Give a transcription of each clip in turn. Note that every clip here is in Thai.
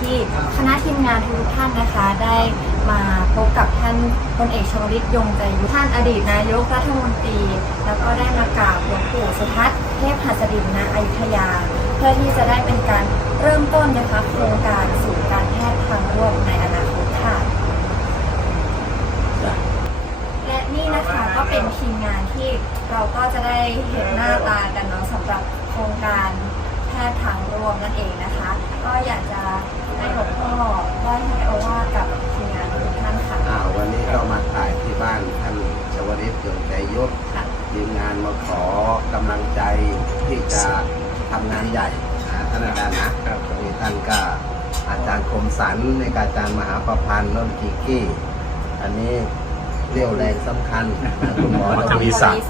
ที่คณะทีมงานทุกท่านนะคะ ได้มาพบกับท่านพลเอกชวลิตยงใจยุทธท่านอดีตนายกรัฐมนตรี แล้วก็ได้มากราบหลวงปู่สุทัศน์เทพหัสดินณอยุธยา เพื่อที่จะได้เป็นการเริ่มต้นนะคะโครงการศูนย์การแพทย์ทางร่วมในอนาคตค่ะ และนี่นะคะก็เป็นทีมงานที่เราก็จะได้เห็นหน้าตากันเนาะสำหรับโครงการ พทย์ทางร่วมนั่นเองนะคะ ก็อยากจะให้หลวงพ่อได้ให้โอวาทกับทีมงานทุกท่านค่ะอ่าวันนี้เรามาถ่ายที่บ้านท่านชวลิตยงใจยุทธค่ะทีมงานมาขอกำลังใจที่จะทำงานใหญ่นะท่านอาจารย์นะมีท่านก็อาจารย์คมสันในกอาจารย์มหาประพันธ์นนทิกี้ อันนี้เรี่ยวแรงสำคัญนะคุณหมอทวีศักดิ์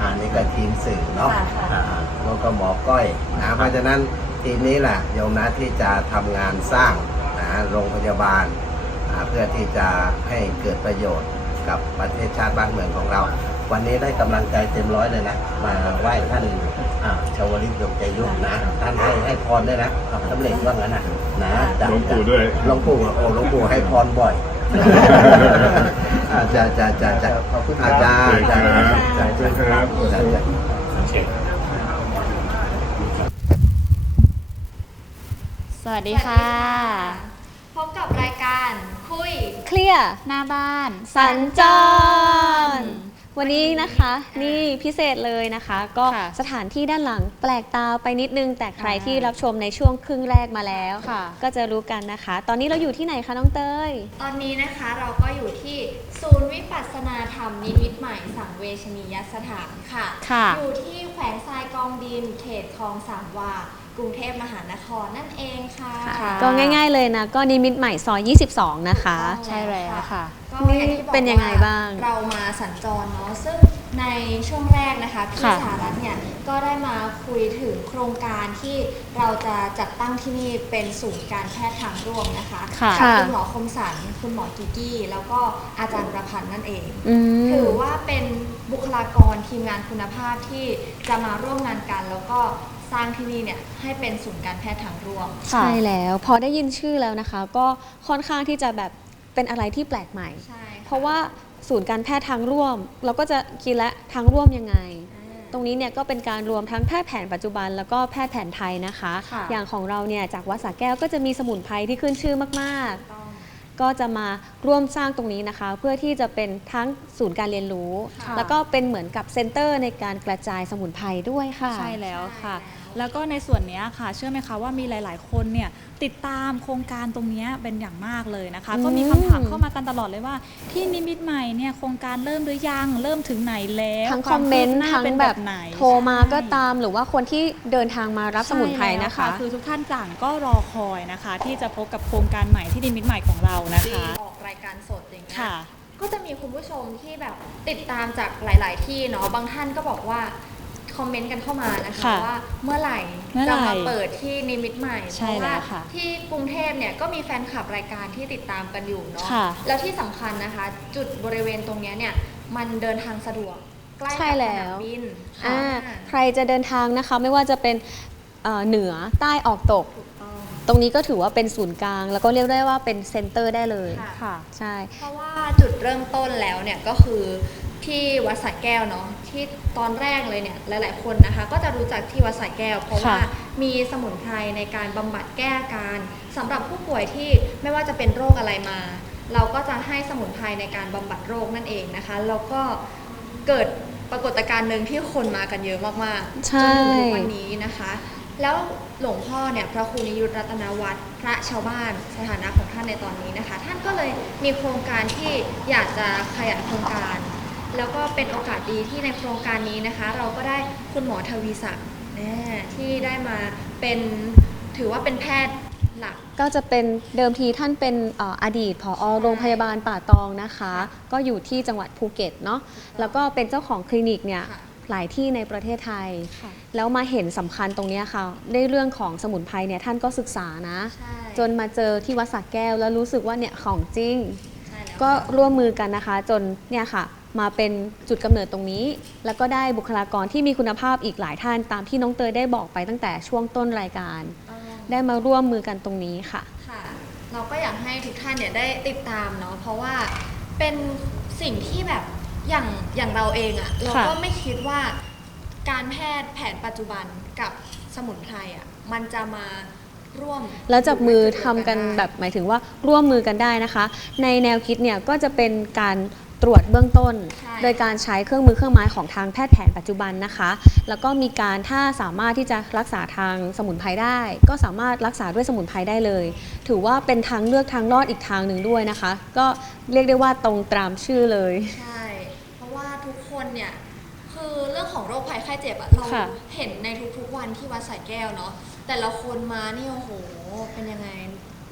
อ่านี่ก็ทีมสื่อเนาะค่ะค่ะ แล้วก็หมอก้อยนะเพราะฉะนั้นทีมนี้แหละโยมนะที่จะทำงานสร้างนะโรงพยาบาลอ่าเพื่อที่จะให้เกิดประโยชน์กับประเทศชาติบ้านเมืองของเรา วันนี้ได้กำลังใจเต็มร้อยเลยนะ มาไหว้ท่านอ่าชาวลิตยงใจยุทธนะ ท่านให้ให้พรด้วยนะสำเร็จว่างั้นนะนะจากหลวงปู่ด้วยหลวงปู่โอ้หลวงปู่ให้พรบ่อยอาจารย์อาจารย์อาจารย์อาจารย์อาจารย์อาจารย์อาจารย์ เชิญครับ อาจารย์ สวัสดีค่ะ พบกับรายการคุย เคลียร์หน้าบ้าน สัญจร วันนี้นะคะ นี่พิเศษเลยนะคะ ก็ค่ะสถานที่ด้านหลังแปลกตาไปนิดนึง แต่ใครอ่าที่รับชมในช่วงครึ่งแรกมาแล้ว ค่ะ ก็จะรู้กันนะคะ ตอนนี้เราอยู่ที่ไหนคะน้องเตย ตอนนี้นะคะเราก็อยู่ที่ศูนย์วิปัสสนาธรรมนิมิตใหม่สังเวชนียสถานค่ะ ค่ะ อยู่ที่แขวงทรายกองดินเขตคลองสามวา กรุงเทพมหานครนั่นเองค่ะ ค่ะ ก็ง่ายๆเลยนะ ก็นิมิตใหม่ซอย 22 นะคะ ใช่แล้วค่ะก็อย่างที่บอกเป็นยังไงบ้างว่าเรามาสัญจรเนาะซึ่งในช่วงแรกนะคะพี่ค่ะสารัตน์เนี่ยก็ได้มาคุยถึงโครงการที่เราจะจัดตั้งที่นี่เป็นศูนย์การแพทย์ทางร่วมนะคะค่ะกับค่ะ คุณหมอคมสันคุณหมอกิกกี้ แล้วก็อาจารย์ประพันธ์นั่นเอง อืม ถือว่าเป็นบุคลากรทีมงานคุณภาพที่จะมาร่วมงานกัน แล้วก็ สร้างที่นี่เนี่ยให้เป็นศูนย์การแพทย์ทางร่วม ใช่แล้ว พอได้ยินชื่อแล้วนะคะ ก็ค่อนข้างที่จะแบบเป็นอะไรที่แปลกใหม่ ใช่ค่เพราะว่าศูนย์การแพทย์ทางร่วม เราก็จะคิดและทางร่วมยังไงอ่าตรงนี้เนี่ยก็เป็นการรวมทั้งแพทย์แผนปัจจุบัน แล้วก็แพทย์แผนไทยนะคะ ค่ะอย่างของเราเนี่ยจากวัดสระแก้วก็จะมีสมุนไพรที่ขึ้นชื่อมากต้องๆก็จะมาร่วมสร้างตรงนี้นะคะ เพื่อที่จะเป็นทั้งศูนย์การเรียนรู้ ค่ะ แล้วก็เป็นเหมือนกับเซ็นเตอร์ในการกระจายสมุนไพรด้วยค่ะ ใช่แล้วค่ะ ใช่แล้ว แล้วก็ในส่วนเนี้ยค่ะ เชื่อไหมคะว่ามีหลาย ๆ คนเนี่ยติดตามโครงการตรงเนี้ยเป็นอย่างมากเลยนะคะอืมก็มีคำถามเข้ามากันตลอดเลยว่า ที่นิมิตใหม่เนี่ยโครงการเริ่มหรือยังเริ่มถึงไหนแล้วทั้งวาคอมเมนต์คืบหาทั้งเป็นแบบไหนโทรมาก็ใช่ตามหรือว่าคนที่เดินทางมารับสมุนไพรนะคะใช่แล้วคือทุกท่านต่างก็รอคอยนะคะ ที่จะพบกับโครงการใหม่ที่นิมิตใหม่ของเรานะคะออกรายการสดอย่างเงี้ยค่ะก็จะมีคุณผู้ชมที่แบบติดตามจากหลาย ๆ ที่เนาะบางท่านก็บอกว่า คอมเมนต์กันเข้ามานะคะ ค่ะว่าเมื่อไหร่เมื่อไหร่จะมาเปิดที่นิมิตใหม่ใช่เพราะว่าแล้วค่ะที่กรุงเทพเนี่ยก็มีแฟนคลับรายการที่ติดตามกันอยู่เนาะค่ะแล้วที่สำคัญนะคะ จุดบริเวณตรงเนี้ยเนี่ยมันเดินทางสะดวกใกล้ใช่กับแล้สนาวมบินอ่าค่ะใครจะเดินทางนะคะไม่ว่าจะเป็นเอ่อเหนือใต้ออกตก ถูกต้อง ตรงนี้ก็ถือว่าเป็นศูนย์กลาง แล้วก็เรียกได้ว่าเป็นเซ็นเตอร์ได้เลย ค่ะ ค่ะ ใช่ เพราะว่าจุดเริ่มต้นแล้วเนี่ยก็คือ ที่วัดสระแก้วเนาะที่ตอนแรกเลยเนี่ยหลาย ๆ คนนะคะ ก็จะรู้จักที่วัดสระแก้ว เพราะว่าค่ะมีสมุนไพรในการบำบัดแก้อาการสำหรับผู้ป่วยที่ไม่ว่าจะเป็นโรคอะไรมา เราก็จะให้สมุนไพรในการบำบัดโรคนั่นเองนะคะแล้วก็เกิดปรากฏการณ์หนึ่งที่คนมากันเยอะมากๆใช่จนถึงทุกวันนี้นะคะ แล้วหลวงพ่อเนี่ยพระครูนิยุทธรัตนวัฒน์พระชาวบ้านสถานะของท่านในตอนนี้นะคะ ท่านก็เลยมีโครงการที่อยากจะขยายโครงการ แล้วก็เป็นโอกาสดีที่ในโครงการนี้นะคะ เราก็ได้คุณหมอทวีศักดิ์แน่ที่ได้มาเป็นถือว่าเป็นแพทย์หลัก ก็จะเป็นเดิมทีท่านเป็นเอ่ออดีตผอโรงพยาบาลป่าตองนะคะ ก็อยู่ที่จังหวัดภูเก็ตเนาะแล้วก็เป็นเจ้าของคลินิกเนี่ยค่ะ หลายที่ในประเทศไทย ค่ะ แล้วมาเห็นสำคัญตรงเนี้ยค่ะในเรื่องของสมุนไพรเนี่ยท่านก็ศึกษานะ ใช่จนมาเจอที่วัดสระแก้วแล้วรู้สึกว่าเนี่ยของจริง ใช่แล้วก็ร่วมมือกันนะคะ จนเนี่ยค่ะ มาเป็นจุดกำเนิดตรงนี้ แล้วก็ได้บุคลากรที่มีคุณภาพอีกหลายท่านตามที่น้องเตยได้บอกไปตั้งแต่ช่วงต้นรายการอ๋อได้มาร่วมมือกันตรงนี้ค่ะค่ะ เราก็อยากให้ทุกท่านเนี่ยได้ติดตามเนาะเพราะว่าเป็นสิ่งที่แบบอย่างอย่างเราเองอะเราก็ไม่คิดว่าการแพทย์แผนปัจจุบันกับสมุนไพรอะมันจะมาร่วมแล้วจับมือทำกันแบบหมายถึงว่าร่วมมือกันได้นะคะ ในแนวคิดเนี่ยก็จะเป็นการ ตรวจเบื้องต้นใช่โดยการใช้เครื่องมือเครื่องไม้ของทางแพทย์แผนปัจจุบันนะคะ แล้วก็มีการถ้าสามารถที่จะรักษาทางสมุนไพรได้ ก็สามารถรักษาด้วยสมุนไพรได้เลย ถือว่าเป็นทางเลือกทางรอดอีกทางหนึ่งด้วยนะคะ ก็เรียกได้ว่าตรงตามชื่อเลย ใช่ เพราะว่าทุกคนเนี่ยคือเรื่องของโรคภัยไข้เจ็บอะเราค่ะเห็นในทุกๆวันที่วัดสายแก้วเนาะแต่ละคนมานี่โอ้โหเป็นยังไง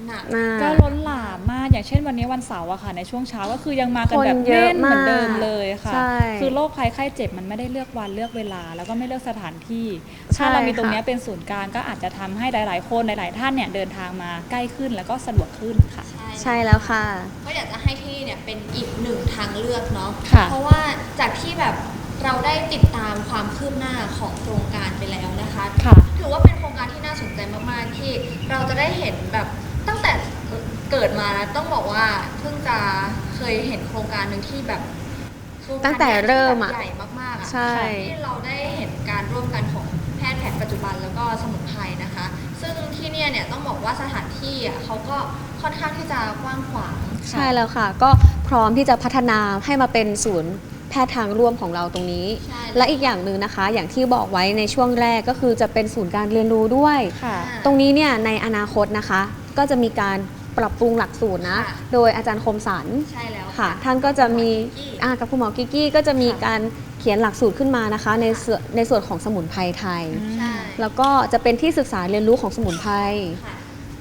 หนักอ่าก็ล้นหลามมากอย่างเช่นวันนี้วันเสาร์อะค่ะ ในช่วงเช้าก็คือยังมากันคนแบบเยแน่อะนเหมือนเดิมมากเลยค่ะ ใช่คือโรคภัยไข้เจ็บมันไม่ได้เลือกวันเลือกเวลา แล้วก็ไม่เลือกสถานที่ ใช่ถ้าเรามีตรงค่ะเนี้ยเป็นศูนย์กลางก็อาจจะทำให้หลาย ๆ คนหลาย ๆ ท่านเนี่ยเดินทางมาใกล้ขึ้นแล้วก็สะดวกขึ้นค่ะ ใช่แล้วค่ะ ก็อยากจะให้ที่เนี่ยเป็นอีกหนึ่งทางเลือกเนาะ ค่ะ เพราะว่าจากที่แบบเราได้ติดตามความคืบหน้าของโครงการไปแล้วนะคะ ค่ะ ถือว่าเป็นโครงการที่น่าสนใจมาก ๆ ที่เราจะได้เห็นแบบตั้งแต่ เกิดมานะต้องบอกว่าเพิ่งจะเคยเห็นโครงการหนึ่งที่แบบโครงการตั้งแต่เริ่มอะใหญ่มากๆอะใช่ ที่เราได้เห็นการร่วมกันของแพทย์แผนปัจจุบันแล้วก็สมุนไพรนะคะ ซึ่งที่เนี่ยเนี่ยต้องบอกว่าสถานที่อะเขาก็ค่อนข้างที่จะกว้างขวางใช่แล้วค่ะ ก็พร้อมที่จะพัฒนาให้มาเป็นศูนย์แพทย์ทางร่วมของเราตรงนี้ ใช่และอีกอย่างหนึ่งนะคะ อย่างที่บอกไว้ในช่วงแรกก็คือจะเป็นศูนย์การเรียนรู้ด้วย ค่ะ ตรงนี้เนี่ยในอนาคตนะคะ ก็จะมีการ ปรับปรุงหลักสูตรนะ ค่ะโดยอาจารย์คมสันใช่แล้วค่ะท่านก็จะมีหมอกิ๊กกี้ อ่ากับคุณหมอกิกกี้ก็จะมีค่ะการเขียนหลักสูตรขึ้นมานะคะ ในส่วนในส่วนของสมุนไพรไทย ใช่ แล้วก็จะเป็นที่ศึกษาเรียนรู้ของสมุนไพร ค่ะ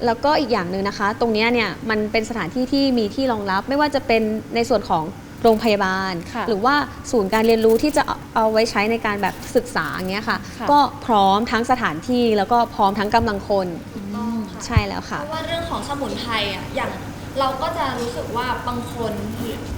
แล้วก็อีกอย่างหนึ่งนะคะ ตรงเนี้ยเนี่ยมันเป็นสถานที่ที่มีที่รองรับ ไม่ว่าจะเป็นในส่วนของโรงพยาบาล ค่ะหรือว่าศูนย์การเรียนรู้ที่จะเอาเอาไว้ใช้ในการแบบศึกษาอย่างเงี้ยค่ะ ค่ะ ก็พร้อมทั้งสถานที่แล้วก็พร้อมทั้งกำลังคนถูกต้องค่ะ ใช่แล้วค่ะราะว่าเรื่องของสมุนไพรอะอย่าง เราก็จะรู้สึกว่าบางคน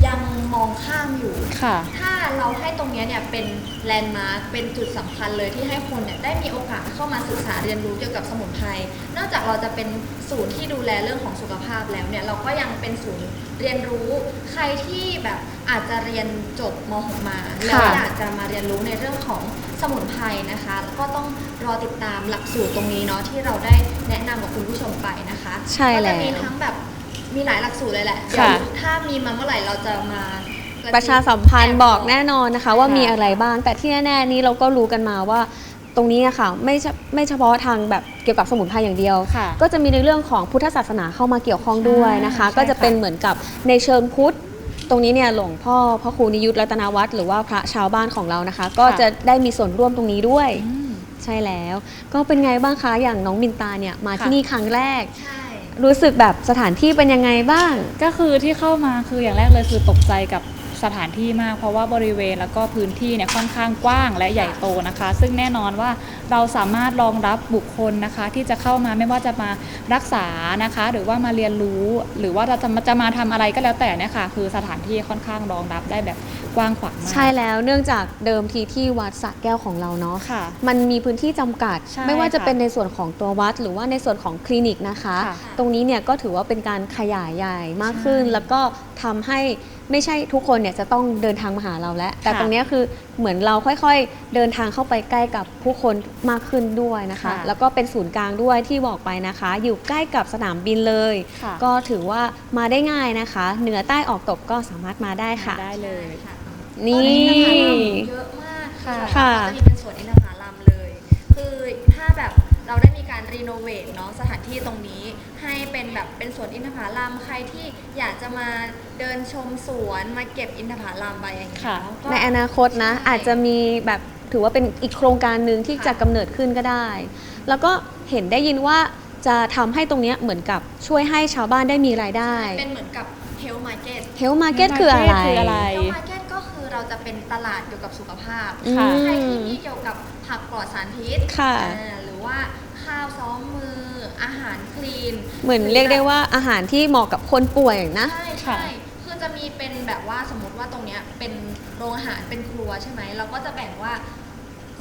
ยังมองข้ามอยู่ ค่ะ ถ้าเราให้ตรงเนี้ยเนี่ยเป็นแลนด์มาร์คเป็นจุดสำคัญเลยที่ให้คนเนี่ยได้มีโอกาสเข้ามาศึกษาเรียนรู้เกี่ยวกับสมุนไพร นอกจากเราจะเป็นศูนย์ที่ดูแลเรื่องของสุขภาพแล้วเนี่ยเราก็ยังเป็นศูนย์เรียนรู้ ใครที่แบบอาจจะเรียนจบม .6 มาแล้วค่ะอยากจะมาเรียนรู้ในเรื่องของสมุนไพรนะคะ ก็ต้องรอติดตามหลักสูตรตรงนี้เนาะที่เราได้แนะนำกับคุณผู้ชมไปนะคะใช่ก็แล้จะวมีทั้งแบบ มีหลายหลักสูตรเลยแหละค่ะเดี๋ยวถ้ามีมาเมื่อไหร่เราจะมาประชาสัมพันธ์บอกแน่นอนนะคะ ว่าค่ะมีอะไรบ้าง แต่ที่แน่ๆนี้เราก็รู้กันมาว่า ตรงนี้อะค่ะไม่ใช่ไม่เฉพาะทางแบบเกี่ยวกับสมุนไพรอย่างเดียว ค่ะ ก็จะมีในเรื่องของพุทธศาสนาเข้ามาเกี่ยวข้องด้วยนะคะอ่าใช่ก็จะเป็นค่ะเหมือนกับในเชิงพุทธ ตรงนี้เนี่ยหลวงพ่อพระครูนิยุทธรัตนวัฒน์หรือว่าพระชาวบ้านของเรานะคะ ก็จะได้มีส่วนร่วมตรงนี้ด้วย อืม ใช่แล้ว ก็เป็นไงบ้างคะอย่างน้องมินตาเนี่ยมาค่ะที่นี่ครั้งแรก ใช่ รู้สึกแบบสถานที่เป็นยังไงบ้าง ก็คือที่เข้ามาคืออย่างแรกเลยคือตกใจกับ สถานที่มาก เพราะว่าบริเวณแล้วก็พื้นที่เนี่ยค่อนข้างกว้างและใหญ่โตนะคะ ซึ่งแน่นอนว่าเราสามารถรองรับบุคคลนะคะ ที่จะเข้ามาไม่ว่าจะมารักษานะคะ หรือว่ามาเรียนรู้ หรือว่าเราจะมาจะมาทำอะไรก็แล้วแต่เนี่ยค่ะคือสถานที่ค่อนข้างรองรับได้แบบกว้างขวางมาก ใช่แล้วเนื่องจากเดิมทีที่วัดสระแก้วของเราเนาะค่ะมันมีพื้นที่จำกัด ใช่ไม่ว่าจะค่ะเป็นในส่วนของตัววัด หรือว่าในส่วนของคลินิกนะคะ ค่ะตรงนี้เนี่ยก็ถือว่าเป็นการขยายใหญ่มากขึ้น ใช่ แล้วก็ทำให้ ไม่ใช่ทุกคนเนี่ยจะต้องเดินทางมาหาเราแล้ว แต่ค่ะตรงเนี้ยคือเหมือนเราค่อยๆ เดินทางเข้าไปใกล้กับผู้คนมากขึ้นด้วยนะคะ ค่ะแล้วก็เป็นศูนย์กลางด้วยที่บอกไปนะคะ อยู่ใกล้กับสนามบินเลย ค่ะ ก็ถือว่ามาได้ง่ายนะคะ เหนือใต้ออกตกก็สามารถมาได้ค่ะ ได้เลย ค่ะนี่ตอนนี้นะคะเยอะมากค่ะ ค่ะ ก็จะมีเป็นสวนอินทผลัมเลย คือถ้าแบบ เราได้มีการรีโนเวทเนาะสถานที่ตรงนี้ให้เป็นแบบเป็นสวนอินทผลัมใครที่อยากจะมาเดินชมสวนมาเก็บอินทผลัมไปอย่างเงี้ยค่ะเนาะก็ ในอนาคตนะ ใช่อาจจะมีแบบถือว่าเป็นอีกโครงการหนึ่งที่ค่ะ จะกำเนิดขึ้นก็ได้ แล้วก็เห็นได้ยินว่าจะทำให้ตรงเนี้ยเหมือนกับช่วยให้ชาวบ้านได้มีรายได้ เป็นเหมือนกับเฮล t h มาร์เก็ต เฮลมาร์เก็ตคืออะไร คืออะไร เฮล t h มาร์เก็ตก็คือเราจะเป็นตลาดเกี่ยวกับสุขภาพอืมค่ะ ใครที่มีเกี่ยวกับผักปลอดสารพิษค่ะ อ่าหรือว่า ข้าวซ้อมมือ อาหารคลีนเหมือนเรียกได้ว่าอาหารที่เหมาะกับคนป่วยนะ ใช่ค่ะใช่คือจะมีเป็นแบบว่าสมมติว่าตรงเนี้ยเป็นโรงอาหารเป็นครัวใช่ไหมเราก็จะแบ่งว่า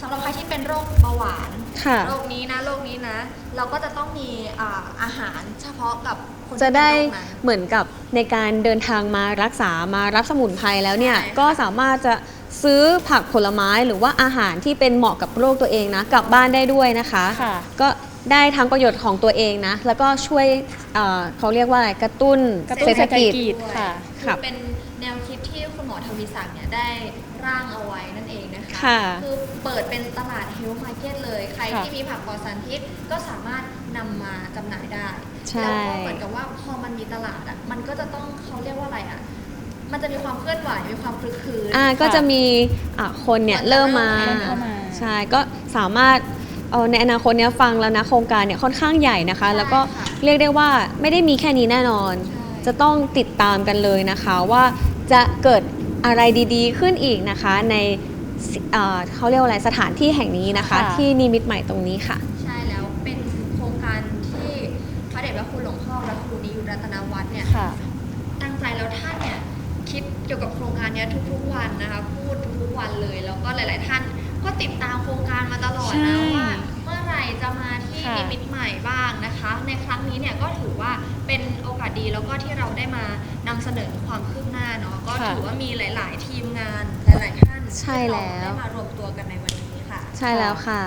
สำหรับใครที่เป็นโรคเบาหวานค่ะโรคนี้นะโรคนี้นะ เราก็จะต้องมีอ่าอาหารเฉพาะกับคนที่จะได้เป็นโรคนั้นเหมือนกับในการเดินทางมารักษามารับสมุนไพรแล้วเนี่ยใช่ค่ะก็สามารถจะ ซื้อผักผลไม้หรือว่าอาหารที่เป็นเหมาะกับโรคตัวเองนะกลับบ้านได้ด้วยนะคะ ค่ะ ก็ได้ทั้งประโยชน์ของตัวเองนะ แล้วก็ช่วยเอ่อเขาเรียกว่าอะไรกระตุ้นกระตุ้นเศรษฐกิจค่ะคืครัอบเป็นแนวคิดที่คุณหมอทวีศักดิ์เนี่ยได้ร่างเอาไว้นั่นเองนะคะค่ะคือเปิดเป็นตลาดเฮลท์มาร์เก็ตเลย ใครค่ะที่มีผักปลอดสารพิษก็สามารถนำมาจำหน่ายได้ ใช่ แล้วก็เหมือนกับว่า มันจะมีความเคลื่อนไหวมีความคลึกคลืน อ่าก็จะมีอะคนเนี่ยเริ่มมาเริ่มเข้ามา ใช่ก็สามารถเอาในอนาคตเนี้ยฟังแล้วนะโครงการเนี่ยค่อนข้างใหญ่นะคะแล้วก็ค่ะเรียกได้ว่าไม่ได้มีแค่นี้แน่นอน ใช่ จะต้องติดตามกันเลยนะคะว่าจะเกิดอะไรดีๆ ขึ้นอีกนะคะในสิเอ่อเขาเรียกว่าอะไรสถานที่แห่งนี้นะคะ ค่ะ ที่นิมิตใหม่ตรงนี้ค่ะ นี้ยทุกๆวันนะคะ พูดทุกๆวันเลย แล้วก็หลาย ๆ ท่านก็ติดตามโครงการมาตลอดใช่นะว่า เมื่อไหร่จะมาที่ค่ะ นิมิตใหม่บ้างนะคะ ในครั้งนี้เนี่ยก็ถือว่าเป็นโอกาสดีแล้วก็ที่เราได้มานำเสนอความคืบหน้าเนาะก็ถือว่ามีหลาย ๆ ทีมงานหลาย ๆ ท่านใช่แล้ว ที่เราได้มารวมตัวกันในวันนี้ค่ะใช่แล้วค่ะ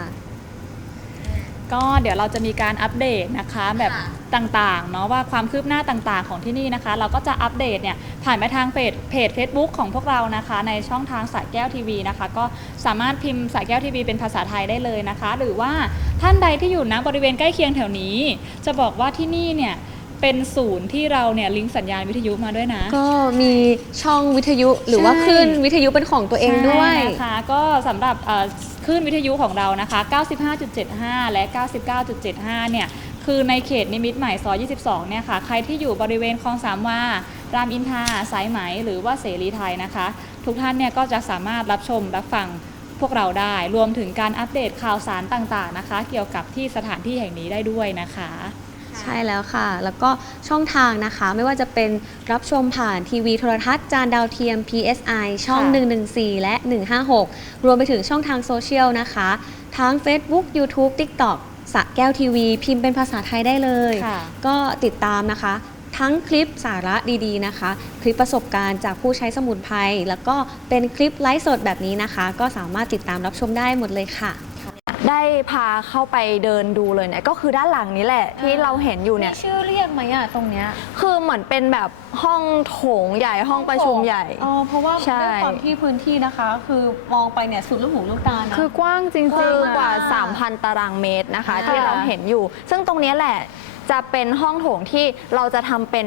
ก็เดี๋ยวเราจะมีการอัปเดตนะคะแบบค่ะต่างๆเนาะว่าความคืบหน้าต่างๆของที่นี่นะคะ เราก็จะอัปเดตเนี่ย ผ่านไปทางเพจเพจ Facebook ของพวกเรานะคะ ในช่องทางสายแก้วทีวีนะคะ ก็สามารถพิมพ์สายแก้วทีวีเป็นภาษาไทยได้เลยนะคะ หรือว่าท่านใดที่อยู่ณบริเวณใกล้เคียงแถวนี้ จะบอกว่าที่นี่เนี่ยเป็นศูนย์ที่เราเนี่ยลิงก์สัญญาณวิทยุมาด้วยนะ ก็มีช่องวิทยุหรือว่าใช่คลื่นวิทยุเป็นของตัวเองด้วยใช่นะคะ ก็สำหรับเอ่อคลื่นวิทยุของเรานะคะ 95.75 และ 99.75 เนี่ย คือในเขตนิมิตรใหม่ซอย 22 เนี่ยค่ะ ใครที่อยู่บริเวณคลองสามวา รามอินทราสายไหมหรือว่าเสรีไทยนะคะ ทุกท่านเนี่ยก็จะสามารถรับชมรับฟังพวกเราได้ รวมถึงการอัปเดตข่าวสารต่างๆนะคะ เกี่ยวกับที่สถานที่แห่งนี้ได้ด้วยนะคะ ใช่แล้วค่ะ แล้วก็ช่องทางนะคะ ไม่ว่าจะเป็นรับชมผ่านทีวีโทรทัศน์จานดาวเทียม PSI ช่องค่ะ114 และ 156 รวมไปถึงช่องทางโซเชียลนะคะ ทั้ง Facebook YouTube TikTok สระแก้วทีวี พิมพ์เป็นภาษาไทยได้เลยค่ะก็ติดตามนะคะ ทั้งคลิปสาระดีๆนะคะ คลิปประสบการณ์จากผู้ใช้สมุนไพรแล้วก็เป็นคลิปไลฟ์สดแบบนี้นะคะ ก็สามารถติดตามรับชมได้หมดเลยค่ะ ได้พาเข้าไปเดินดูเลยเนี่ยก็คือด้านหลังนี้แหละ ที่เราเห็นอยู่เนี่ยมีชื่อเรียกไหมอะตรงเนี้ยคือเหมือนเป็นแบบห้องโถงใหญ่ห้องประชุมใหญ่ อ๋อเพราะว่าใช่ ด้วยความที่พื้นที่นะคะ คือมองไปเนี่ยสุดลูกหูลูกตานะ คือกว้างจริงๆคือกว่าอะ3,000 ตารางเมตรนะคะค่ะที่เราเห็นอยู่ ซึ่งตรงเนี้ยแหละ จะเป็นห้องโถงที่เราจะทำเป็น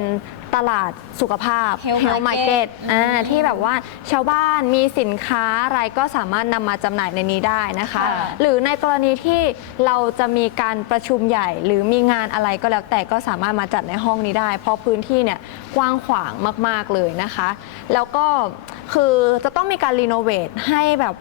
ตลาดสุขภาพ Health Health Market Market อ่าอืมที่แบบว่าชาวบ้านมีสินค้าอะไรก็สามารถนำมาจำหน่ายในนี้ได้นะคะ ค่ะ หรือในกรณีที่เราจะมีการประชุมใหญ่ หรือมีงานอะไรก็แล้วแต่ก็สามารถมาจัดในห้องนี้ได้ เพราะพื้นที่เนี่ยกว้างขวางมาก ๆ เลยนะคะ แล้วก็คือจะต้องมีการรีโนเวทให้แบบ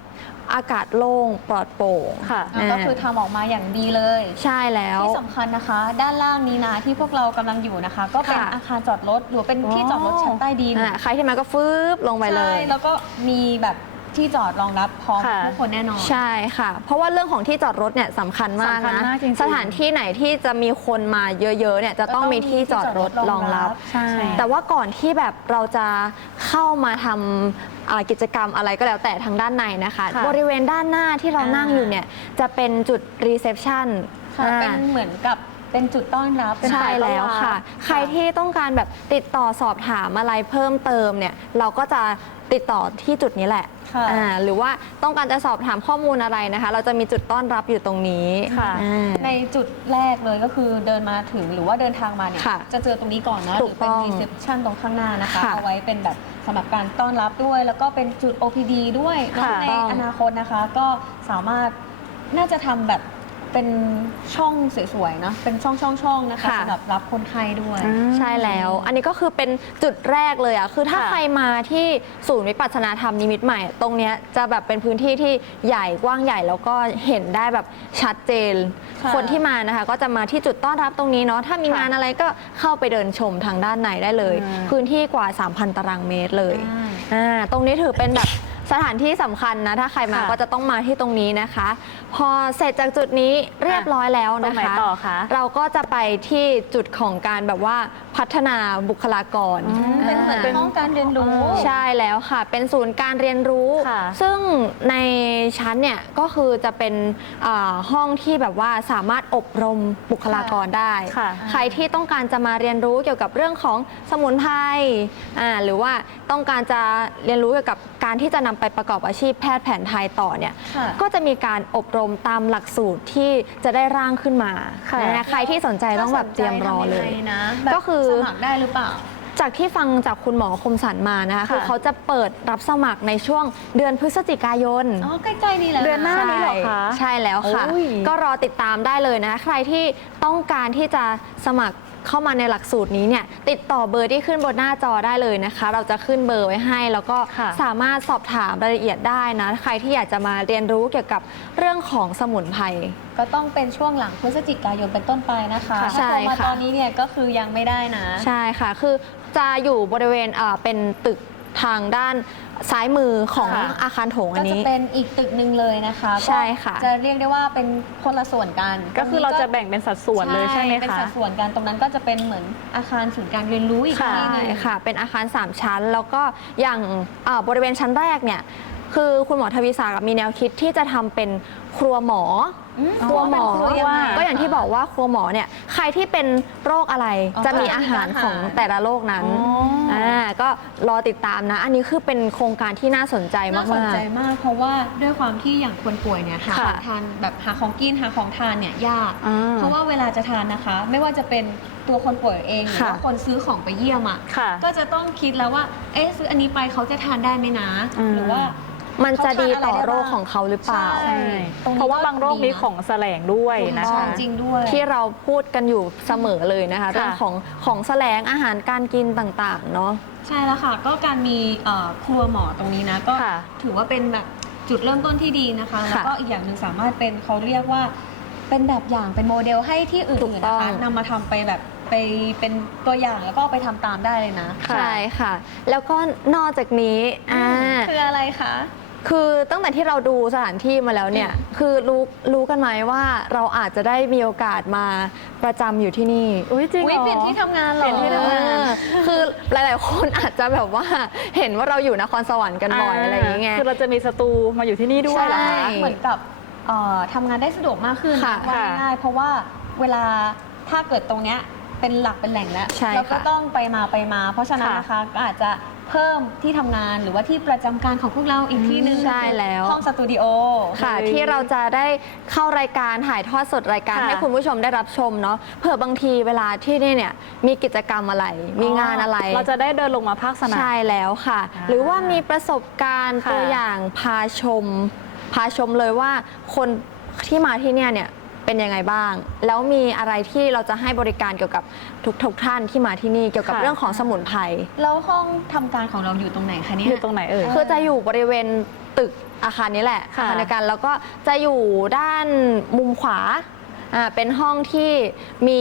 อากาศโล่งปลอดโปร่งค่ะแล้วก็คือทำออกมาอย่างดีเลย ใช่แล้ว ที่สำคัญนะคะ ด้านล่างนี้นะที่พวกเรากำลังอยู่นะคะ ก็เป็นค่ะ อาคารจอดรถหรือเป็นที่จอดรถชั้นใต้ดินอ่าใครที่มาก็ฟืบลงไปเลยใช่แล้วก็มีแบบ ที่จอดรองรับพร้อมค่ะทุกคนแน่นอน ใช่ค่ะ เพราะว่าเรื่องของที่จอดรถเนี่ยสำคัญมากสำคัญนะมากจริงๆสถานที่ไหนที่จะมีคนมาเยอะๆเนี่ยจะต้องมีที่จอดรถรองรับ ใช่ แต่ว่าก่อนที่แบบเราจะเข้ามาทำอ่ากิจกรรมอะไรก็แล้วแต่ทางด้านในนะคะ ค่ะบริเวณด้านหน้าที่เรานั่งอยู่เนี่ยจะเป็นจุดรีเซพชัน ค่ะเป็นเหมือนกับ เป็นจุดต้อนรับเป็นใช่ฝ่ายต้อนแล้วรับค่ะ ใครที่ต้องการแบบติดต่อสอบถามอะไรเพิ่มเติมเนี่ย เราก็จะติดต่อที่จุดนี้แหละค่ะอ่าหรือว่าต้องการจะสอบถามข้อมูลอะไรนะคะ เราจะมีจุดต้อนรับอยู่ตรงนี้ค่ะ อ่า ในจุดแรกเลยก็คือเดินมาถึงหรือว่าเดินทางมาเนี่ยค่ะจะเจอตรงนี้ก่อนนะหถูรืกอเป็นต้องรีเซพชันตรงข้างหน้านะคะ ค่ะเอาไว้เป็นแบบสำหรับการต้อนรับด้วย แล้วก็เป็นจุด OPD ด้วยแล้วค่ะ ในต้องอนาคตนะคะ ก็สามารถน่าจะทำแบบ เป็นช่องสวยๆเนอะเป็นช่องๆๆนะคะค่ะ สำหรับรับคนไข้ด้วย ใช่แล้ว อันนี้ก็คือเป็นจุดแรกเลยอะคือถ้าค่ะ ใครมาที่ศูนย์วิปัสสนาธรรมนิมิตรใหม่ ตรงเนี้ยจะแบบเป็นพื้นที่ที่ใหญ่กว้างใหญ่แล้วก็เห็นได้แบบชัดเจน ค่ะคนที่มานะคะ ก็จะมาที่จุดต้อนรับตรงนี้เนาะ ถ้ามีค่ะงานอะไรก็เข้าไปเดินชมทางด้านในได้เลย อืมพื้นที่กว่า 3,000 ตารางเมตรเลย อ่าอ่าตรงนี้ถือเป็นแบบ สถานที่สำคัญนะ ถ้าใครมาค่ะ ก็จะต้องมาที่ตรงนี้นะคะ พอเสร็จจากจุดนี้เรียบร้อยแล้วตรนะงไหนคะ ต่อคะ เราก็จะไปที่จุดของการแบบว่า พัฒนาบุคลากรเป็นเหมือนอ่าห้องการเรียนรู้ ใช่แล้วค่ะ เป็นศูนย์การเรียนรู้ ค่ะ ซึ่งในชั้นเนี่ยก็คือจะเป็นอ่าห้องที่แบบว่าสามารถอบรมบุคลากรได้ ค่ะใครที่ต้องการจะมาเรียนรู้เกี่ยวกับเรื่องของสมุนไพรอ่าหรือว่าต้องการจะเรียนรู้เกี่ยวกับการที่จะนำไปประกอบอาชีพแพทย์แผนไทยต่อเนี่ย ค่ะ ก็จะมีการอบรมตามหลักสูตรที่จะได้ร่างขึ้นมาค่ะ นะใครที่สนใจต้องแบบเตรียมรอเลย ถ้าสนใจทำงไงนะแบบก็คือสมัครได้หรือเปล่า จากที่ฟังจากคุณหมอคมสันมานะคะค่ะคือเขาจะเปิดรับสมัครในช่วงเดือนพฤศจิกายน อ๋อ ใกล้ๆนี่แหละ เดือนหน้านี้เหรอคะ ใช่แล้วค่ะ โอ้ย ก็รอติดตามได้เลยนะใครที่ต้องการที่จะสมัคร เข้ามาในหลักสูตรนี้เนี่ยติดต่อเบอร์ที่ขึ้นบนหน้าจอได้เลยนะคะ เราจะขึ้นเบอร์ไว้ให้ แล้วก็ค่ะสามารถสอบถามรายละเอียดได้นะใครที่อยากจะมาเรียนรู้เกี่ยวกับเรื่องของสมุนไพร ก็ต้องเป็นช่วงหลังพฤศจิกายนเป็นต้นไปนะคะค่ะถ้าโทรมาใช่ค่ะ ตอนนี้เนี่ยก็คือยังไม่ได้นะ ใช่ค่ะ คือจะอยู่บริเวณเอ่อเป็นตึกทางด้าน ซ้ายมือของค่ะ อาคารโถงอัก็นจะนี้ เป็นอีกตึกหนึ่งเลยนะคะใช่ค่ะก็จะเรียกได้ว่าเป็นคนละส่วนกันก็คือเราจะแบ่งเป็นสัดส่วนเลยใช่ไหมเป็นคะ สัดส่วนกันตรงนั้นก็จะเป็นเหมือนอาคารศูนย์การเรียนรู้อีกค่ะที่หนึใช่งค่ะ เป็นอาคาร 3 ชั้น แล้วก็อย่างเอ่อบริเวณชั้นแรกเนี่ย คือคุณหมอทวีศักดิ์มีแนวคิดที่จะทำเป็น ครัวหมออมครัวหมอครัวยังไงก็อย่างที่บอกว่าครัวหมอเนี่ยใครที่เป็นโรคอะไรอ๋อจะมีก็จะมีอาหารอาหารของแต่ละโรคนั้นอ๋ออ่่าก็รอติดตามนะ อันนี้คือเป็นโครงการที่น่าสนใจมาน่าสนกใจมาก เพราะว่าด้วยความที่อย่างคนป่วยเนี่ยหาขค่ะองทานแบบหาของกินหาของทานเนี่ยยาก อ่าเพราะว่าเวลาจะทานนะคะ ไม่ว่าจะเป็นตัวคนป่วยเองหรือค่ะ ว่าคนซื้อของไปเยี่ยมอะค่ะ ก็จะต้องคิดแล้วว่า เอ๊ะซื้ออันนี้ไปเขาจะทานได้ไหมนะ อืมหรือว่าๆ มันจะดีต่อโรคของเขาหรือเปล่า ใช่ตรงนี้เพราะว่าก็บางโรคดีมีนะของแสลงด้วยนะขคะองจริงด้วย ที่เราพูดกันอยู่เสมอเลยนะคะ เรื่องของของแสลงอาหารการกินต่างๆ เนาะ ใช่แล้วค่ะ ก็การมีเอ่อครัวหมอตรงนี้นะ ก็ค่ะถือว่าเป็นแบบจุดเริ่มต้นที่ดีนะคะ แล้วก็อีกอย่างหนึ่งสามารถเป็นเขาเรียกว่าเป็นแบบอย่างเป็นโมเดลให้ที่ถูอื่นกๆต้นะอง คะนำมาทำไปแบบไปเป็นตัวอย่างแล้วก็เอาไปทำตามได้เลยนะ ค่ะ ใช่ค่ะ แล้วก็นอกจากนี้อ่า คืออะไรคะ คือตั้งแต่ที่เราดูสถานที่มาแล้วเนี่ยคือรู้รู้กันไหมว่าเราอาจจะได้มีโอกาสมาประจำอยู่ที่นี่อุ้ยจริงอุ๊เหยรอเปลี่ยนที่ทำงานเหรอ เปลี่ยนที่ทำงานเออคือหลาย ๆ คนอาจจะแบบว่าเห็นว่าเราอยู่นครสวรรค์กันบ่อยอะไรอย่างเงี้ย คือเราจะมีสตูมาอยู่ที่นี่ด้วยเหรอใช่ คะ เหมือนกับเอ่อทำงานได้สะดวกมากขึ้นค่ะว่าค่ะง่ายๆเพราะว่าเวลาถ้าเกิดตรงเนี้ยเป็นหลักเป็นแหล่งแล้วใช่เราก็ค่ะต้องไปมาไปมา เพราะฉะนั้นค่ะนะคะก็อาจจะ เพิ่มที่ทำงานหรือว่าที่ประจำการของพวกเราอีกที่หนึงใช่แล้ว ห้องสตูดิโอ ค่ะเฮ้ยที่เราจะได้เข้ารายการถ่ายทอดสดรายการค่ะให้คุณผู้ชมได้รับชมเนาะเผื่อบางทีเวลาที่นี่เนี่ยมีกิจกรรมอะไร มีงานอะไรเราจะได้เดินลงมาภาคสนาม ใช่แล้วค่ะ อ่าหรือว่ามีประสบการณ์ค่ะตัวอย่างพาชม พาชมเลยว่าคนที่มาที่เนี่ยเนี่ย เป็นยังไงบ้าง แล้วมีอะไรที่เราจะให้บริการเกี่ยวกับทุกทุกท่านที่มาที่นี่เกี่ยวกับค่ะ เรื่องของสมุนไพรแล้วห้องทำการของเราอยู่ตรงไหนคะเนี่ย อยู่ตรงไหนเอ่ย คือจะอยู่บริเวณตึกอาคารนี้แหละค่ะอาคารเดียวกันแล้วก็จะอยู่ด้านมุมขวาอ่าเป็นห้องที่มี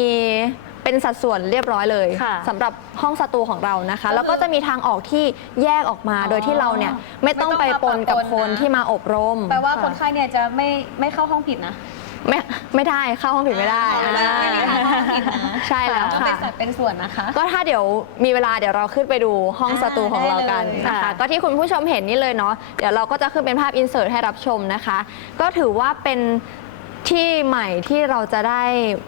เป็นสัดส่วนเรียบร้อยเลยค่ะสำหรับห้องสตูของเรานะคะ แล้วก็จะมีทางออกที่แยกออกมาอ๋อโดยที่เราเนี่ยไม่ต้องไปปนกับคนที่มาอบรม แปลว่าค่ะคนไข้เนี่ยจะไม่ไม่เข้าห้องผิดนะ ไม่ไม่ได้เข้าห้องผิดไม่ได้อ่าอ่าไม่มีทางเข้าห้องผิดนะ ใช่แล้วต้องค่ะ เป็นสัดเป็นส่วนนะคะ ก็ถ้าเดี๋ยวมีเวลาเดี๋ยวเราขึ้นไปดูห้องอ่าสตูของเรากันได้เลย นะคะค่ะก็ที่คุณผู้ชมเห็นนี่เลยเนาะเดี๋ยวเราก็จะขึ้นเป็นภาพอินเสิร์ตให้รับชมนะคะ ก็ถือว่าเป็นที่ใหม่ที่เราจะได้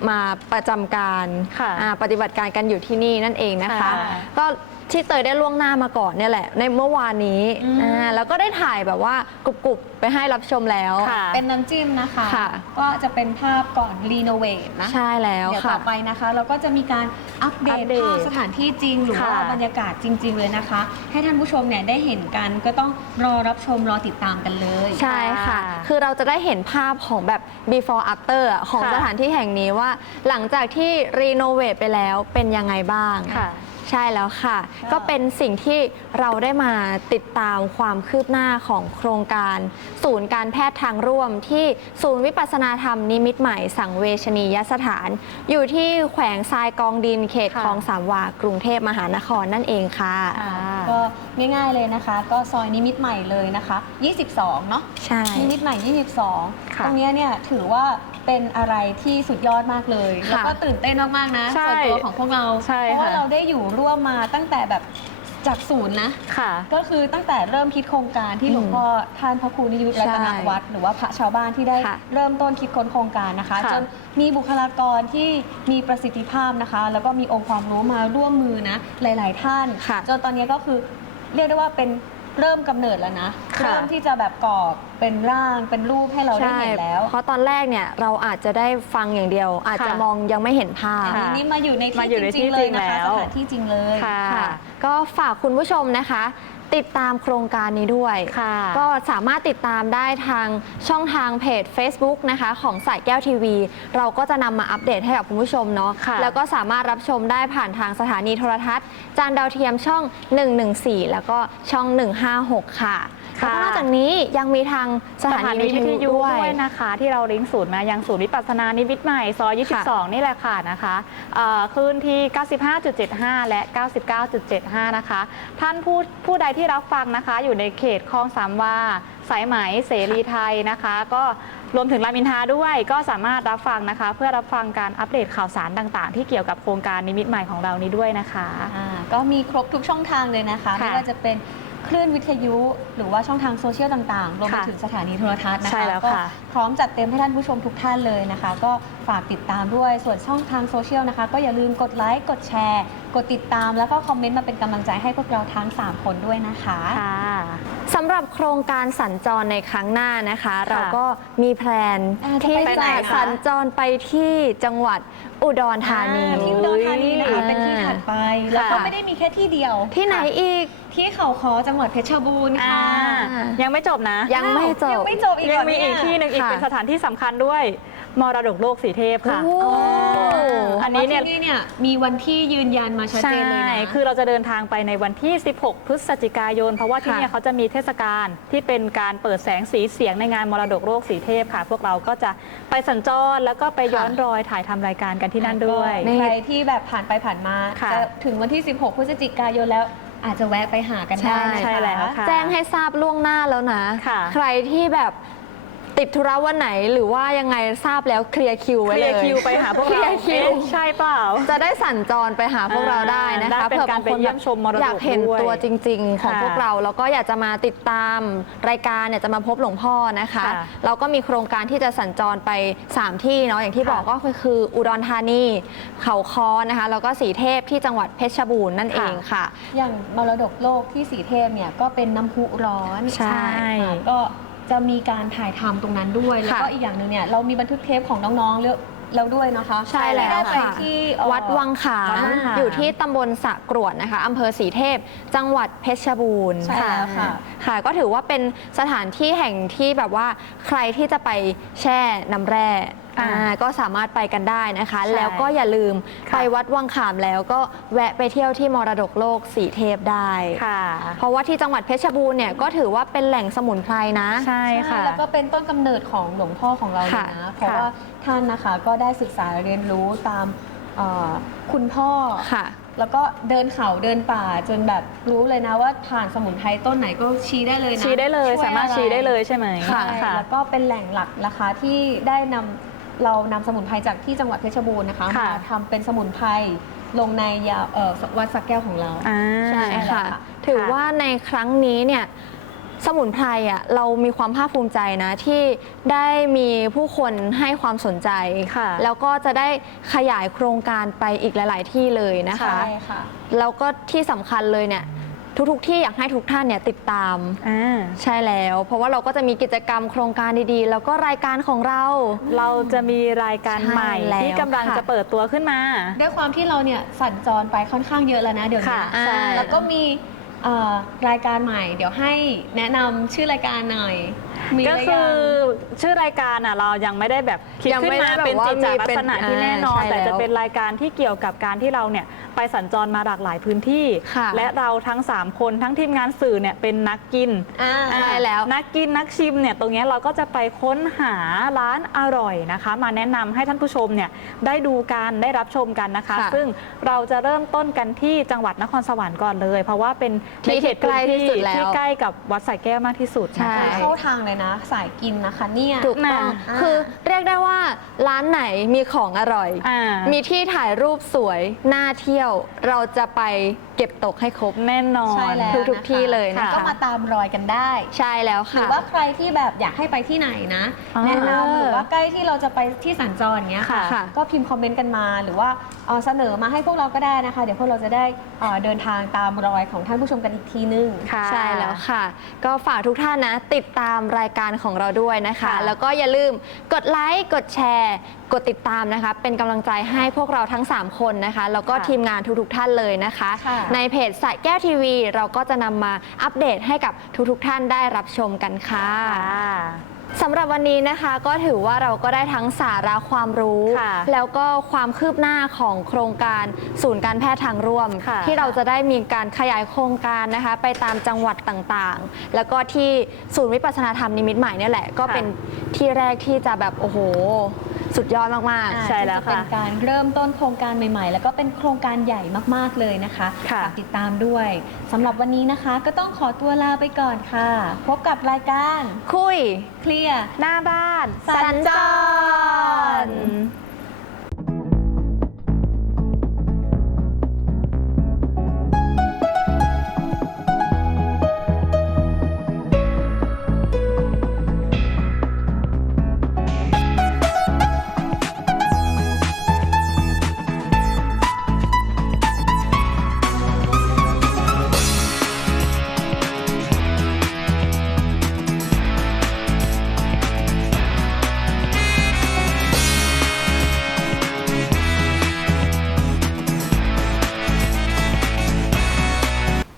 มาประจำการค่ะอ่าปฏิบัติการกันอยู่ที่นี่นั่นเองนะคะ ค่ะ ก็ ที่เตยได้ล่วงหน้ามาก่อนเนี่ยแหละ ในเมื่อวานนี้อืมอ่าแล้วก็ได้ถ่ายแบบว่ากรุบๆไปให้รับชมแล้ว ค่ะ เป็นน้ำจิ้มนะคะ ค่ะ ก็จะเป็นภาพก่อนรีโนเวทนะ ใช่แล้วเดี๋ยวค่ะต่อไปนะคะ เราก็จะมีการอัปเดอัตปเดตภาพสถานที่จริง หรือว่าค่ะบรรยากาศจริง ๆ เลยนะคะ ให้ท่านผู้ชมเนี่ยได้เห็นกันก็ต้องรอรับชมรอติดตามกันเลย ใช่ค่ะ ค่ะคือเราจะได้เห็นภาพของแบบ before after อะของค่ะ สถานที่แห่งนี้ว่า หลังจากที่รีโนเวทไปแล้วเป็นยังไงบ้าง ค่ะ ใช่แล้วค่ะค่ะ ก็เป็นสิ่งที่เราได้มาติดตามความคืบหน้าของโครงการ ศูนย์การแพทย์ทางร่วม ที่ศูนย์วิปัสสนาธรรมนิมิตรใหม่สังเวชนียสถาน อยู่ที่แขวงทรายกองดินเขตค่ะคลองสามวากรุงเทพมหานครนั่นเองค่ะค่ะก็ง่ายๆเลยนะคะ ก็ซอยนิมิตรใหม่เลยนะคะ 22 เนาะใช่ นิมิตรใหม่ 22 ค่ะ ตรงเนี้ยเนี่ยถือว่า เป็นอะไรที่สุดยอดมากเลย ค่ะแล้วก็ตื่นเต้นมากๆนะใช่ส่วนตัวของพวกเรา ใช่เพราะว่าค่ะ เราได้อยู่ร่วมมาตั้งแต่แบบจากศูนย์นะ ค่ะ ก็คือตั้งแต่เริ่มคิดโครงการที่อืมหลวงพ่อท่านพระครูนิยุทธรัตนวัฒน์หรือว่าพระชาวบ้านที่ได้ค่ะเริ่มต้นคิดค้นโครงการนะคะค่ะจนมีบุคลากรที่มีประสิทธิภาพนะคะ แล้วก็มีองค์ความรู้มาร่วมมือนะหลาย ๆ ท่าน ค่ะจนตอนนี้ก็คือเรียกได้ว่าเป็น เริ่มกำเนิดแล้วนะค่ะ เริ่มที่จะแบบก่อเป็นร่างเป็นรูปให้เราได้เห็นแล้วเพราะตอนแรกเนี่ยเราอาจจะได้ฟังอย่างเดียว อาจจะค่ะมองยังไม่เห็นภาพอันนี้นี่มาอยู่ในมาอยู่ในที่จริงๆที่เลจริยงนะคะแล้สวถานที่จริงเลยค่ะค่ะ ก็ฝากคุณผู้ชมนะคะ ติดตามโครงการนี้ด้วย ค่ะ ก็สามารถติดตามได้ทางช่องทางเพจ Facebook นะคะของสายแก้วทีวี เราก็จะนำมาอัปเดตให้กับคุณผู้ชมเนาะค่ะ แล้วก็สามารถรับชมได้ผ่านทางสถานีโทรทัศน์ จานดาวเทียมช่อง 114 แล้วก็ช่อง 156 ค่ะค่ะแล้วก็นอกจากนี้ยังมีทางสถานีวิทยุด้วยค่ะ22 นี่แหละค่ะนะคะเอ่อคลื่นที่ 95.75 และ 99.75 นะคะ ท่านผู้ผู้ใดที่รับฟังนะคะ อยู่ในเขตคลองสามวาสายไหมเสรีไทยนะคะ ก็รวมถึงรามอินทราด้วยก็สามารถรับฟังนะคะ เพื่อรับฟังการอัปเดตข่าวสารต่างๆ ที่เกี่ยวกับโครงการนิมิตใหม่ของเรานี้ด้วยนะคะ อ่าก็มีครบทุกช่องทางเลยนะคะ ค่ะ ไม่ว่าจะเป็น คลื่นวิทยุ หรือว่าช่องทางโซเชียลต่างๆ รวมไปค่ะถึงสถานีโทรทัศน์นะคะใช่แล้วก็ค่ะ พร้อมจัดเต็มให้ท่านผู้ชมทุกท่านเลยนะคะ ก็ฝากติดตามด้วยส่วนช่องทางโซเชียลนะคะ ก็อย่าลืมกดไลค์กดแชร์ กดติดตามแล้วก็คอมเมนต์มาเป็นกำลังใจให้พวกเราทั้ง3คนด้วยนะคะ ค่ะสำหรับโครงการสัญจรในครั้งหน้านะคะ เราก็มีแพลนอ่าจะที่ไปไหนจะคะ สัญจรไปที่จังหวัดอุดรธานี อ่ที่อุดรธานีนะคะอ่าเป็นที่ถัดไปแล้วก็ค่ะไม่ได้มีแค่ที่เดียวที่ไหนอีก ที่เขาคอจังหวัดเพชรบูรณ์ค่ะ อ่า ยังไม่จบนะ ยังไม่จยับ งไม่จบอีกเหรยัองมีเนี่อีกที่หนึ่งอีกค่ะ เป็นสถานที่สำคัญด้วย มรดกโลกสีเทพค่ะ โอ้ อันนี้เนี่ยพราะว่าที่เนี่ยมีวันที่ยืนยันมาชัดใช่เจนเลยนะ คือเราจะเดินทางไปในวันที่ 16 พฤศจิกายน เพราะว่าที่ค่ะ เนี่ยเขาจะมีเทศกาลที่เป็นการเปิดแสงสีเสียงในงานมรดกโลกสีเทพค่ะ พวกเราก็จะไปสัญจรแล้วก็ไปย้อนรอยถ่ายทำรายการกันที่นั่นด้วยนี่ใครที่แบบผ่านไปผ่านมาค่ะจะถึงวันที่ 16 พฤศจิกายนแล้ว อาจจะแวะไปหากันได้นะคะ ใช่แล้วค่ะ แจ้งให้ทราบล่วงหน้าแล้วนะ ค่ะ ใครที่แบบ ติดธุระวันไหนหรือว่ายังไงทราบแล้วเคลียร์คิวเคไว้ลีเลยร์คิวไปหาพวกเคลีเรายร์คิว เอ๊ะใช่เปล่า จะได้สัญจรไปหาพวกเราได้นะได้คะเป็นการไปเยี่ยมชมมรดกอยากเห็นด้วยตัวจริง ๆ ของค่ะพวกเราแล้วก็อยากจะมาติดตามรายการเนี่ยจะมาพบหลวงพ่อนะคะ ค่ะเราก็มีโครงการที่จะสัญจรไป 3 ที่เนาะอย่างที่ค่ะบอกก็คืออุดรธานี เขาคอนะคะแล้วก็สีเทพที่จังหวัดเพชรบูรณ์นั่นเองค่ะ อย่างมรดกโลกที่สีเทพเนี่ยก็เป็นน้ำพุร้อนใช่ ค่ะก็ จะมีการถ่ายทำตรงนั้นด้วย แล้วก็ค่ะอีกอย่างหนึ่งเนี่ยเรามีบันทึกเทปของน้องๆเลือกแล้วด้วยนะคะใช่แล้วได้ไปค่ะ ที่เอ่อ วัดวังขามวัดวังขามอยู่ที่ตำบลสะกรวดนะคะอำเภอสีเทพ จังหวัดเพชรบูรณ์ใช่แล้วค่ะ ค่ะ ก็ถือว่าเป็นสถานที่แห่งที่แบบว่าใครที่จะไปแช่น้ำแร่ อ่าอ่าก็สามารถไปกันได้นะคะ ใช่แล้วก็อย่าลืมค่ะ ไปวัดวังขามแล้วก็แวะไปเที่ยวที่มรดกโลกสีเทพได้ ค่ะ เพราะว่าที่จังหวัดเพชรบูรณ์เนี่ยก็ถือว่าเป็นแหล่งสมุนไพรนะ ใช่ค่ะ แล้วก็เป็นต้นกำเนิดของหลวงพ่อของเราเลยค่ะนะ เพราะว่าท่านนะคะก็ได้ศึกษาเรียนรู้ตามเอ่อคุณพ่อ ค่ะ แล้วก็เดินเขาเดินป่าจนแบบรู้เลยนะว่าผ่านสมุนไพรต้นไหนก็ชี้ได้เลยนะชี้ได้เลย ช่วสามารถอะชี้ได้เลยใช่ไหม ใช่ค่ะแล้วก็เป็นแหล่งหลักนะคะที่ได้นำ เรานำสมุนไพรจากที่จังหวัดเพชรบูรณ์นะคะค่ะมาทำเป็นสมุนไพรลงในยาเอ่อวัดสักแก้วของเรา อ่าใช่ค่ะ ค่ะ ถือว่าในครั้งนี้เนี่ยสมุนไพรอะเรามีความภาคภูมิใจนะ ที่ได้มีผู้คนให้ความสนใจ ค่ะ แล้วก็จะได้ขยายโครงการไปอีกหลาย ๆ ที่เลยนะคะ ใช่ค่ะ แล้วก็ที่สำคัญเลยเนี่ย ทุกๆที่อยากให้ทุกท่านเนี่ยติดตาม อ่า ใช่แล้ว เพราะว่าเราก็จะมีกิจกรรมโครงการดีๆ แล้วก็รายการของเรา เราจะมีรายการใหม่ใช่แล้วที่กำลังค่ะ จะเปิดตัวขึ้นมา ด้วยความที่เราเนี่ยสัญจรไปค่อนข้างเยอะแล้วนะเดี๋ยวนี้ค่ะใช่ แล้วก็มีเอ่อรายการใหม่ เดี๋ยวให้แนะนำชื่อรายการหน่อย มีก็หรือคืยัองชื่อรายการอะเรายังไม่ได้แบบคิดยังขึ้นไม่มาได้แบบเป็นว่าจิตจามีลัเป็กนษณะที่แน่นอน อ่าใช่แต่จะแล้วเป็นรายการที่เกี่ยวกับการที่เราเนี่ยไปสัญจรมาหลากหลายพื้นที่ ค่ะ และเราทั้ง 3 คนทั้งทีมงานสื่อเนี่ยเป็นนักกิน อ่า ใช่แล้ว นักกินนักชิมเนี่ยตรงเนี้ยเราก็จะไปค้นหาร้านอร่อยนะคะ มาแนะนำให้ท่านผู้ชมเนี่ยได้ดูกันได้รับชมกันนะคะ ค่ะซึ่งเราจะเริ่มต้นกันที่จังหวัดนครสวรรค์ก่อนเลย เพราะว่าเป็นที่ในเขตใกล้ที่สุดแล้ว ที่ใกล้กับวัดสายแก้วมากที่สุดใช่นะคะเข้าทางเลยนะ สายกินนะคะเนี่ย ถูกต้องอ่า คือเรียกได้ว่าร้านไหนมีของอร่อย อ่ามีที่ถ่ายรูปสวยน่าเที่ยว เราจะไปเก็บตกให้ครบ แน่นอน ใช่แล้วทุกๆที่เลยนะคะ ก็มาตามรอยกันได้ ใช่แล้วหรืค่ะ อว่าใครที่แบบอยากให้ไปที่ไหนนะ อ่าแนะนำหรือว่าใกล้ที่เราจะไปที่สัญจรอย่างเงี้ยค่ะ ค่ะก็พิมพ์คอมเมนต์กันมา หรือว่าเอ่อเสนอมาให้พวกเราก็ได้นะคะ เดี๋ยวพวกเราจะได้เอ่อเดินทางตามรอยของท่านผู้ชมกันอีกทีนึง ค่ะ ใช่แล้วค่ะ ก็ฝากทุกท่านนะ ติดตามรายการของเราด้วยนะคะ ค่ะ แล้วก็อย่าลืมกดไลค์ กดแชร์ กดติดตามนะคะ เป็นกำลังใจให้พวกเราทั้ง 3 คนนะคะ แล้วก็ทีมงานทุกๆท่านเลยนะคะ ค่ะ ในเพจสายแก้วทีวี เราก็จะนำมาอัปเดตให้กับทุกๆท่านได้รับชมกันค่ะ ค่ะ สำหรับวันนี้นะคะก็ถือว่าเราก็ได้ทั้งสาระความรู้ค่ะแล้วก็ความคืบหน้าของโครงการศูนย์การแพทย์ทางร่วมค่ะที่เราจะได้มีการขยายโครงการนะคะ ไปตามจังหวัดต่างๆ แล้วก็ที่ศูนย์วิปัสสนาธรรมนิมิตรใหม่เนี่ยแหละ ก็เป็นที่แรกที่จะแบบโอ้โห สุดยอดมากอ่าใช่แล้วค่ะที่จเป็นการเริ่มต้นโครงการใหม่ ๆ แล้วก็เป็นโครงการใหญ่มากๆเลยนะคะค่ะฝากติดตามด้วยสำหรับวันนี้นะคะ ก็ต้องขอตัวลาไปก่อนค่ะ พบกับรายการๆคุยเคลียร์หน้าบ้านสัญจร